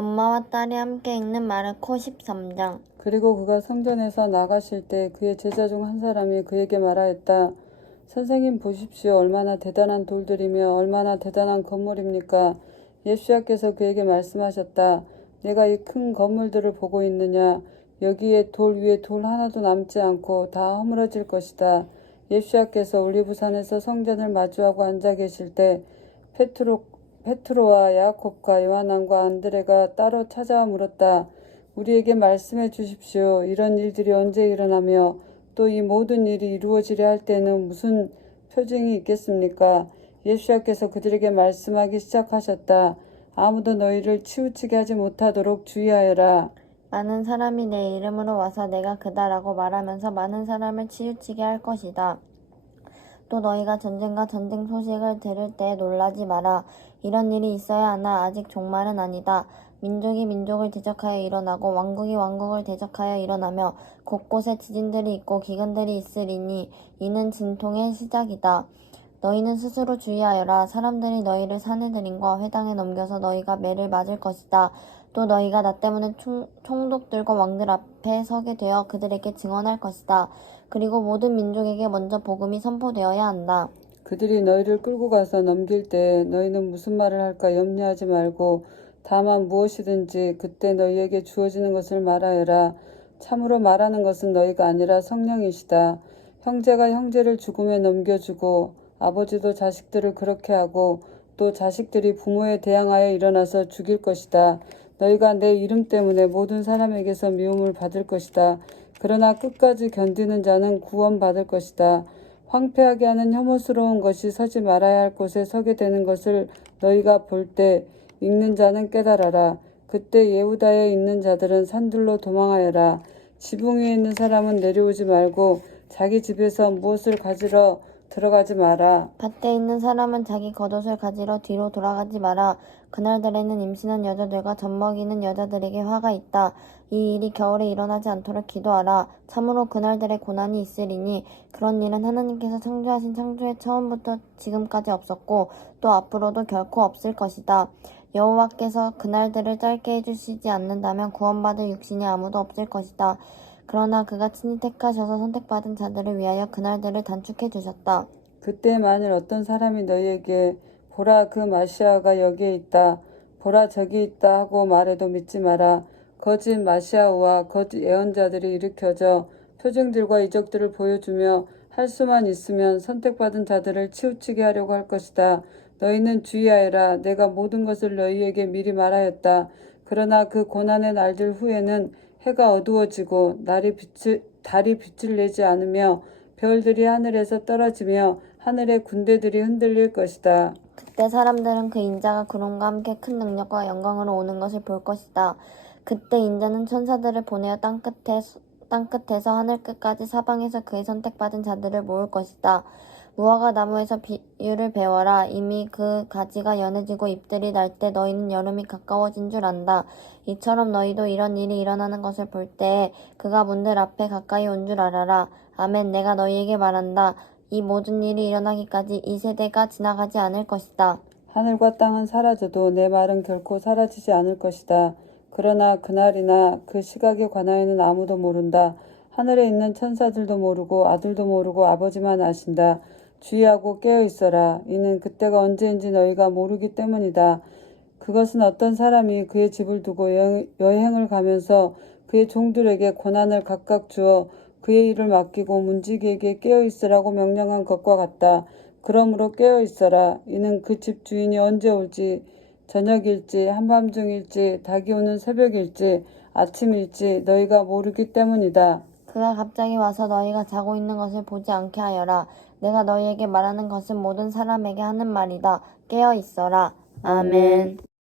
엄마와 딸이 함께 읽는 마르코 13장. 그리고 그가 성전에서 나가실 때 그의 제자 중 한 사람이 그에게 말하였다. 선생님 보십시오. 얼마나 대단한 돌들이며 얼마나 대단한 건물입니까? 예수께서 그에게 말씀하셨다. 내가 이 큰 건물들을 보고 있느냐? 여기에 돌 위에 돌 하나도 남지 않고 다 허물어질 것이다. 예수께서 올리브산에서 성전을 마주하고 앉아 계실 때 페트로와 야곱과 요한과 안드레가 따로 찾아와 물었다. 우리에게 말씀해 주십시오. 이런 일들이 언제 일어나며 또 이 모든 일이 이루어지려 할 때는 무슨 표징이 있겠습니까? 예수께서 그들에게 말씀하기 시작하셨다. 아무도 너희를 치우치게 하지 못하도록 주의하여라. 많은 사람이 내 이름으로 와서 내가 그다라고 말하면서 많은 사람을 치우치게 할 것이다. 또 너희가 전쟁과 전쟁 소식을 들을 때 놀라지 마라. 이런 일이 있어야 하나 아직 종말은 아니다. 민족이 민족을 대적하여 일어나고 왕국이 왕국을 대적하여 일어나며 곳곳에 지진들이 있고 기근들이 있으리니 이는 진통의 시작이다. 너희는 스스로 주의하여라. 사람들이 너희를 사내들인과 회당에 넘겨서 너희가 매를 맞을 것이다. 또 너희가 나 때문에 총독 들과 왕들 앞에 서게 되어 그들에게 증언할 것이다. 그리고 모든 민족에게 먼저 복음이 선포되어야 한다. 그들이 너희를 끌고 가서 넘길 때 너희는 무슨 말을 할까 염려하지 말고 다만 무엇이든지 그때 너희에게 주어지는 것을 말하여라. 참으로 말하는 것은 너희가 아니라 성령이시다. 형제가 형제를 죽음에 넘겨주고 아버지도 자식들을 그렇게 하고 또 자식들이 부모에 대항하여 일어나서 죽일 것이다. 너희가 내 이름 때문에 모든 사람에게서 미움을 받을 것이다. 그러나 끝까지 견디는 자는 구원받을 것이다. 황폐하게 하는 혐오스러운 것이 서지 말아야 할 곳에 서게 되는 것을 너희가 볼 때 읽는 자는 깨달아라. 그때 예후다에 있는 자들은 산들로 도망하여라. 지붕 위에 있는 사람은 내려오지 말고 자기 집에서 무엇을 가지러 들어가지 마라. 밭에 있는 사람은 자기 겉옷을 가지러 뒤로 돌아가지 마라. 그날들에는 임신한 여자들과 젖먹이는 여자들에게 화가 있다. 이 일이 겨울에 일어나지 않도록 기도하라. 참으로 그날들의 고난이 있으리니 그런 일은 하나님께서 창조하신 창조의 처음부터 지금까지 없었고 또 앞으로도 결코 없을 것이다. 여호와께서 그날들을 짧게 해주시지 않는다면 구원받을 육신이 아무도 없을 것이다. 그러나 그가 친히 택하셔서 선택받은 자들을 위하여 그날들을 단축해 주셨다. 그때 만일 어떤 사람이 너희에게 보라 그 마시아가 여기에 있다. 보라 저기 있다 하고 말해도 믿지 마라. 거짓 마시아와 거짓 예언자들이 일으켜져 표징들과 이적들을 보여주며 할 수만 있으면 선택받은 자들을 치우치게 하려고 할 것이다. 너희는 주의하여라. 내가 모든 것을 너희에게 미리 말하였다. 그러나 그 고난의 날들 후에는 해가 어두워지고 달이 빛을 내지 않으며 별들이 하늘에서 떨어지며 하늘의 군대들이 흔들릴 것이다. 그때 사람들은 그 인자가 구름과 함께 큰 능력과 영광으로 오는 것을 볼 것이다. 그때 인자는 천사들을 보내어 땅끝에서 하늘 끝까지 사방에서 그의 선택받은 자들을 모을 것이다. 무화과 나무에서 비유를 배워라. 이미 그 가지가 연해지고 잎들이 날 때 너희는 여름이 가까워진 줄 안다. 이처럼 너희도 이런 일이 일어나는 것을 볼 때에 그가 문들 앞에 가까이 온 줄 알아라. 아멘. 내가 너희에게 말한다. 이 모든 일이 일어나기까지 이 세대가 지나가지 않을 것이다. 하늘과 땅은 사라져도 내 말은 결코 사라지지 않을 것이다. 그러나 그날이나 그 시각에 관하여는 아무도 모른다. 하늘에 있는 천사들도 모르고 아들도 모르고 아버지만 아신다. 주의하고 깨어있어라. 이는 그때가 언제인지 너희가 모르기 때문이다. 그것은 어떤 사람이 그의 집을 두고 여행을 가면서 그의 종들에게 고난을 각각 주어 그의 일을 맡기고 문지기에게 깨어있으라고 명령한 것과 같다. 그러므로 깨어있어라. 이는 그 집 주인이 언제 올지, 저녁일지 한밤중일지 닭이 오는 새벽일지 아침일지 너희가 모르기 때문이다. 그가 갑자기 와서 너희가 자고 있는 것을 보지 않게 하여라. 내가 너희에게 말하는 것은 모든 사람에게 하는 말이다. 깨어 있어라. 아멘.